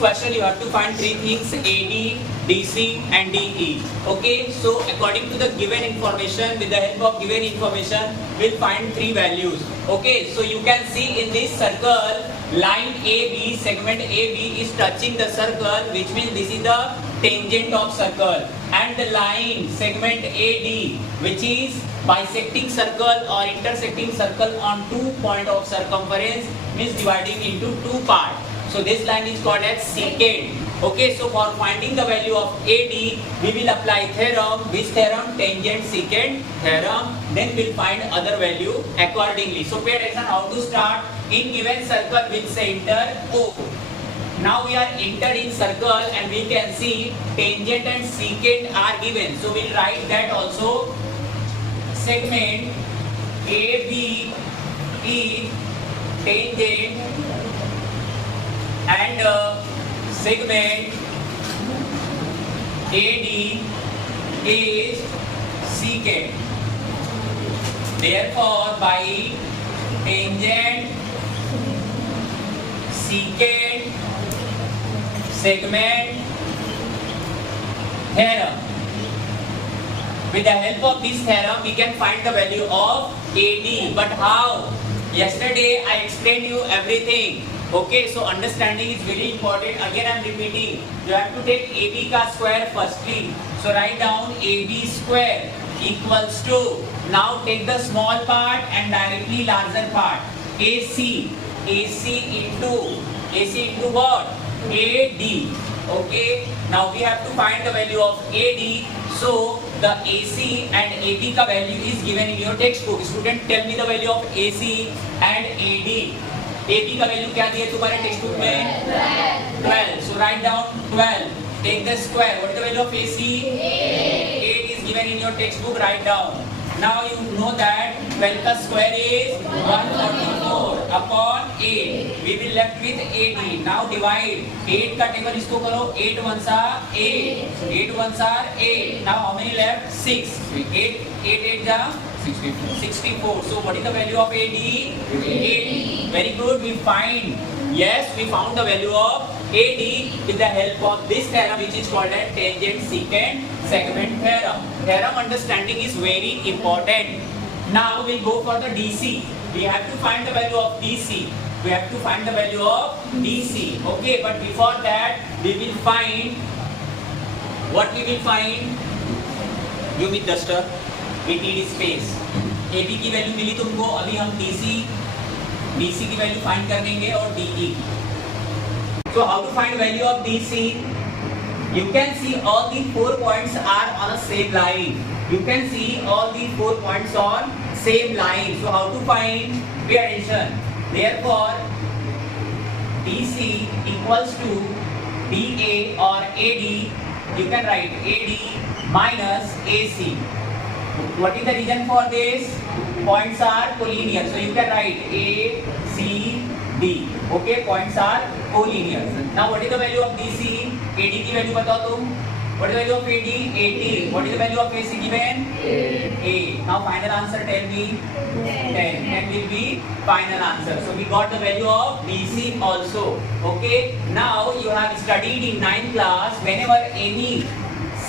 question you have to find three things: AD, DC and DE. Okay, so according to the given information, with the help of given information, we'll find three values. Okay, so you can see in this circle, line AB, segment AB is touching the circle, which means this is the tangent of circle, and the line segment AD, which is bisecting circle or intersecting circle on 2 points of circumference, means dividing into two parts. So this line is called as secant. Okay, so for finding the value of AD, we will apply theorem. Which theorem? Tangent secant theorem. Then we'll find other value accordingly. So pay attention how to start. In given circle with center O. Now we are entered in circle and we can see tangent and secant are given. So we'll write that also. Segment AB is tangent and segment AD is secant. Therefore, by tangent, secant, segment theorem, with the help of this theorem, we can find the value of AD. But how? Yesterday I explained you everything. Okay, so understanding is very important. Again I am repeating. You have to take AB ka square firstly. So write down AB square equals to. Now take the small part and directly larger part. AC. AC into what? AD. Okay. Now we have to find the value of AD. So the AC and AD ka value is given in your textbook. Student, tell me the value of AC and AD. AD का value क्या दिया तुम्हारे text book में? 12. So write down 12. Take the square. What is the value of AC? 8 is given in your textbook. Write down. Now you know that 12 का square is 144 upon 8. We will left with AD. Now divide. 8 का table इसको करो. 8 ones are 8. 8 ones are 8. Now how many left? 6. 8 ja 64. So what is the value of AD? 80. Very good. We find. Yes, we found the value of AD with the help of this theorem, which is called as tangent secant segment theorem. Theorem understanding is very important. Now we'll go for the DC. We have to find the value of DC. We have to find the value of DC. Okay, but before that, we will find. What we will find? Give me duster. We need space. AB की value मिली तुमको. अभी हम DC की value find कर देंगे और DE. So how to find value of DC? You can see all the 4 points are on a same line. You can see all the 4 points on same line. So how to find? Pay attention. Therefore, DC equals to DA or AD. You can write AD minus AC. What is the reason for this? Points are collinear. So you can write A, C, D. Okay, points are collinear. Now what is the value of DC? AD की value बताओ तुम. What is the value of AD? 80. What is the value of AC given? 8. Now final answer tell me. 10. 10 will be final answer. So we got the value of DC also. Okay. Now you have studied in 9th class. Whenever any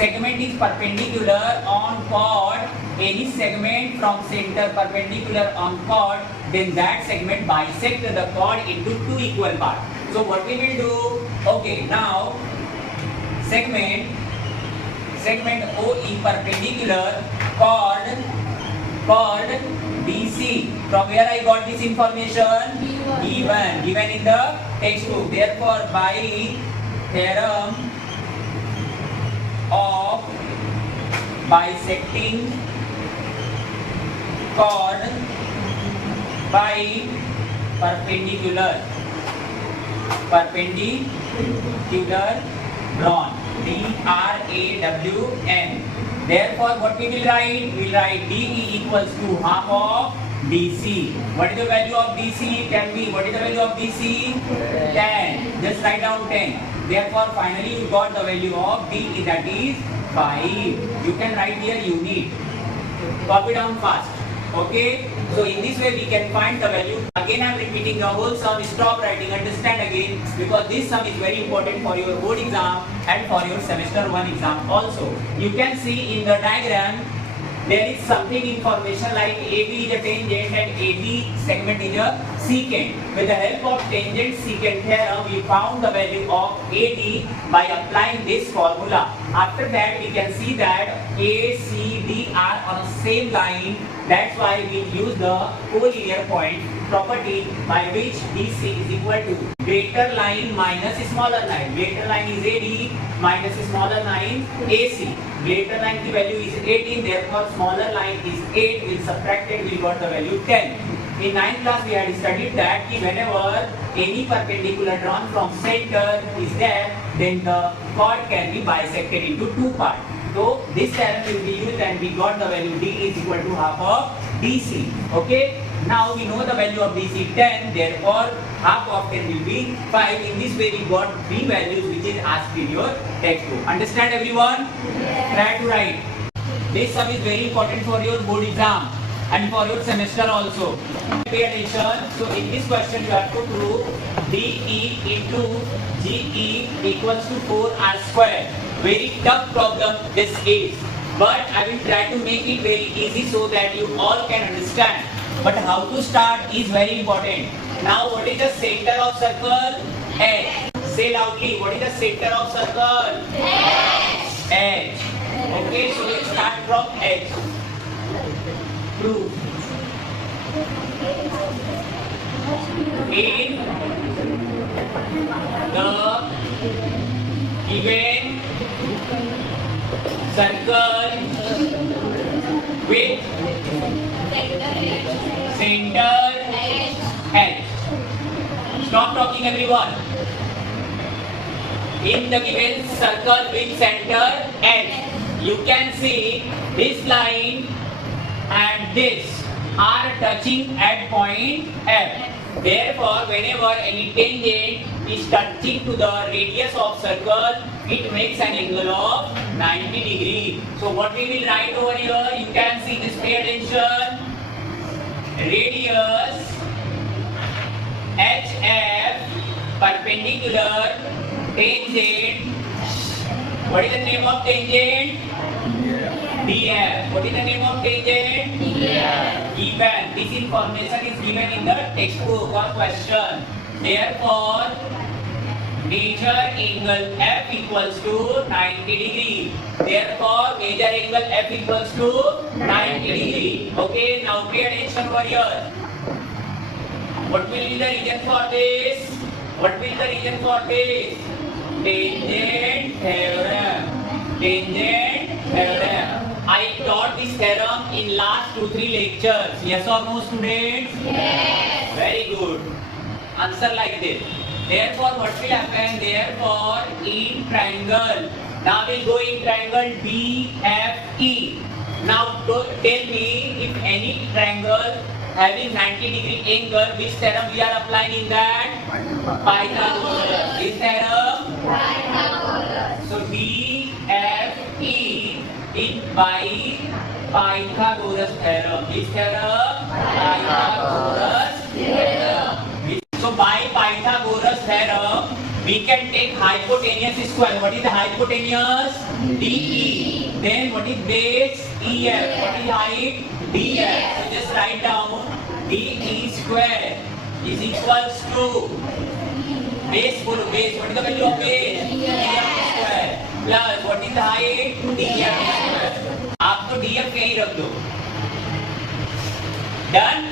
segment is perpendicular on chord, any segment from center perpendicular on chord, then that segment bisect the chord into two equal parts. So what we will do? Okay, now segment OE perpendicular chord BC. From where I got this information? Given in the textbook. Therefore, by theorem of bisecting chord by perpendicular drawn. DRAWN. Therefore, what we will write? We will write DE equals to half of DC. What is the value of DC? Tell me. What is the value of DC? 10. Just write down 10. Therefore, finally you got the value of D, that is 5. You can write here unit. Copy down fast. Okay. So in this way we can find the value. Again I am repeating the whole sum. Stop writing, understand again, because this sum is very important for your board exam and for your semester 1 exam also. You can see in the diagram there is something information like AB is a tangent and AD segment is a secant. With the help of tangent secant theorem, we found the value of AD by applying this formula. After that, we can see that A, C, D are on the same line. That's why we use the collinear point property by which DC is equal to greater line minus smaller line. Greater line is AD minus smaller line AC. Greater line की value is 18, therefore smaller line is 8. We'll subtract it, we got the value 10. In 9th class we had studied that whenever any perpendicular drawn from center is there, then the chord can be bisected into two parts. So this theorem will be used and we got the value D is equal to half of DC. Okay. Now we know the value of DC 10, therefore half of 10 will be 5. In this way we got 3 values which is asked in your textbook. Understand everyone? Yes. Try to write. This sum is very important for your board exam and for your semester also. Pay attention. So in this question you have to prove DE into GE equals to 4R square. Very tough problem this is. But I will try to make it very easy so that you all can understand. But how to start is very important. Now what is the center of circle? H. Say loudly, what is the center of circle? H. H. Okay, so we'll start from H. Prove. In the given circle with center H. Stop talking everyone. In the given circle with center H, you can see this line and this are touching at point F. Therefore, whenever any tangent is touching to the radius of circle, it makes an angle of 90 degree. So what we will write over here, you can see this, pay attention. Radius HF perpendicular tangent. What is the name of tangent? DF. What is the name of tangent? DF. Given. This information is given in the textbook or question. Therefore, major angle F equals to 90 degree. Therefore, major angle F equals to 90 degree. Okay, now pay attention over here. What will be the reason for this? What will be the reason for this? Tangent theorem. Tangent theorem. I taught this theorem in last 2-3 lectures. Yes or no, students? Yes. Very good. Answer like this. Therefore, what will happen? Therefore, in triangle. Now we'll go in triangle DFE. Now tell me if any triangle having 90 degree angle, which theorem we are applying in that? Pythagoras. This theorem? Pythagoras. So DFE in by Pythagoras theorem. This theorem? Pythagoras theorem. So by Pythagoras theorem, we can take hypotenuse square. What is the hypotenuse? DE. Then what is base? EF. What is height? DF. So just write down DE square is equals to base for base. What is the value of base? EF square. Plus what is the height? DF square. आपको DF कहीं रख दो. Done.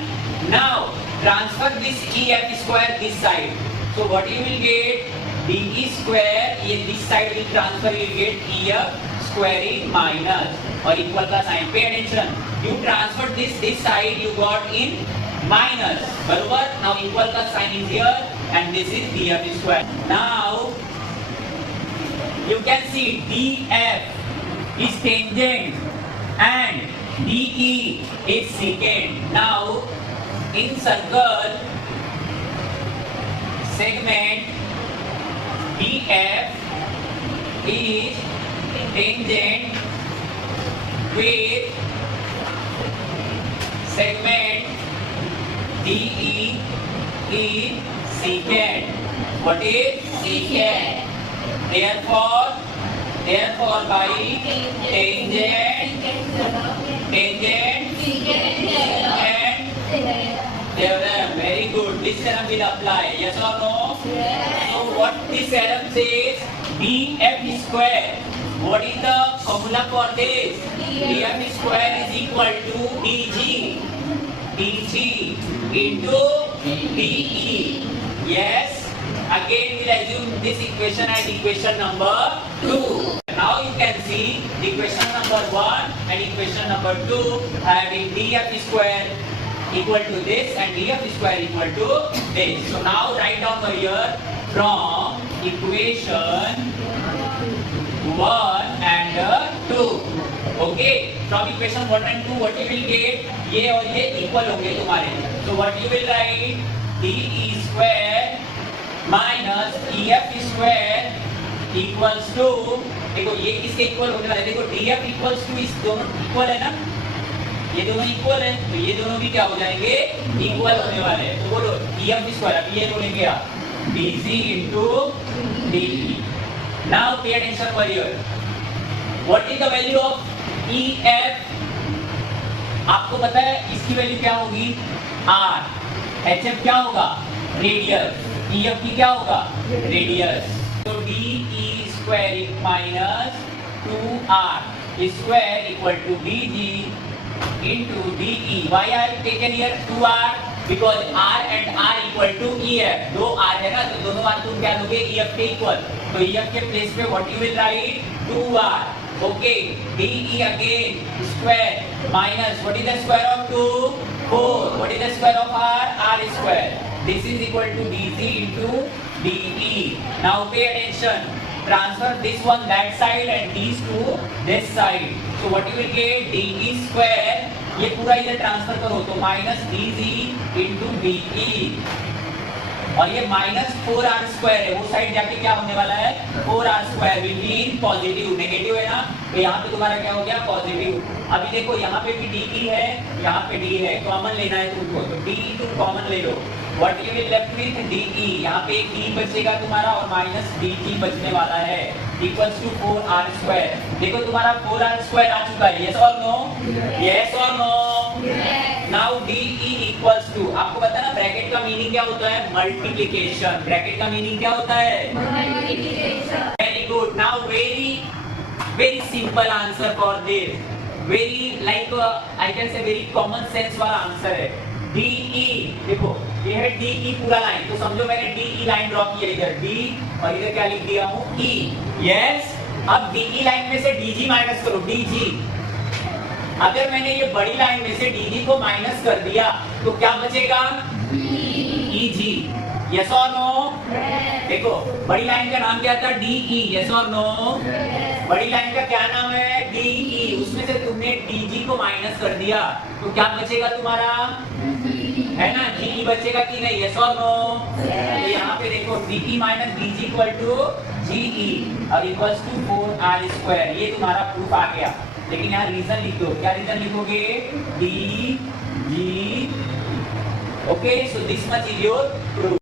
Now transfer this EF square this side. So what you will get? DE square in this side will transfer, you will get EF square in minus or equal का sign. Pay attention. You transfer this side, you got in minus. बरोबर? Now equal का sign is here and this is DF square. Now you can see DF is tangent and DE is secant. Now in circle segment DF is tangent with segment DE is secant. What is secant? Therefore by tangent secant theorem. Very good. This theorem will apply. Yes or no? Yes. So what this theorem says? DF square. What is the formula for this? DF square is equal to DG into DE. Yes. Again we'll assume this equation as equation number 2. Now you can see equation number 1 and equation number 2 having DF square equal to this and DF square equal to this. So now write down here from equation 1 and 2. Okay, from equation 1 and 2 what you will get? ये और ये equal होंगे तुम्हारे. So what you will write? DE square minus EF square equals to, देखो ये किसके equal होने वाला है? देखो DF equals to इस दोनों इक्वल है ना, ये दोनों इक्वल है तो ये दोनों भी क्या हो जाएंगे? इक्वल होने वाले हैं. तो बोलो EF स्क्वायर, अब ये बोलेंगे आप DG into DE. Now pay attention for here. What is the value of EF? आपको पता है इसकी वैल्यू क्या होगी? R. HF क्या होगा? रेडियस. EF की क्या होगा? रेडियस. तो DE square minus 2R square equal to DG into DE. Why I have taken here 2R? Because R and R equal to EF. दो R है ना, तो दोनों R तुम क्या लोगे? EF के इक्वल. तो EF के प्लेस पे what you will write? 2R. Okay. DE again square minus what is the square of 2? 4. What is the square of R? R square. This is equal to DG into DE. Now pay attention. Transfer this one that side and these two this side. So what you will get? DE square. ये पूरा इधर transfer करो तो minus DG into DE और ये minus 4R square है, वो side जाके क्या होने वाला है? 4R square will be in positive. Negative है ना, तो यहाँ पे तुम्हारा क्या हो गया? पॉजिटिव. अभी देखो यहाँ पे भी DE है, यहाँ पे D है, कॉमन लेना है तुमको, तो DE तुम कॉमन ले लो. What you will left with DE, यहाँ पे एक D बचेगा तुम्हारा और माइनस DG बचने वाला है इक्वल्स टू 4R स्क्वायर. देखो तुम्हारा 4R स्क्वायर आ चुका है. यस और नो? यस और no? Now DE equals to, आपको पता है ना ब्रैकेट का मीनिंग क्या होता है? मल्टीप्लिकेशन. ब्रैकेट का मीनिंग क्या होता है? Multiplication. Very good. Now very simple answer for this. Very like I can say very common sense वाला आंसर है. DE देखो ये है DE पूरा लाइन, तो समझो मैंने DE लाइन ड्रॉ किया इधर D और इधर क्या लिख दिया हूँ? E. यस. अब DE लाइन में से DG माइनस करो. DG अगर मैंने ये बड़ी लाइन में से DG को माइनस कर दिया तो क्या बचेगा? EG. यस और नो? देखो बड़ी लाइन का नाम क्या था? DE. यस और नो? बड़ी लाइन का क्या नाम है? DE. उसमें से तुमने DG को माइनस कर दिया तो क्या बचेगा तुम्हारा? है ना, GE बचेगा कि नहीं? यस और नो? तो यहाँ पे देखो DE minus DG equal to GE और इक्वल्स टू 4R स्क्वायर. ये तुम्हारा प्रूफ आ गया. लेकिन यहाँ रीजन लिख दो. क्या रीजन लिखोगे? DG. Okay, so this much is your proof.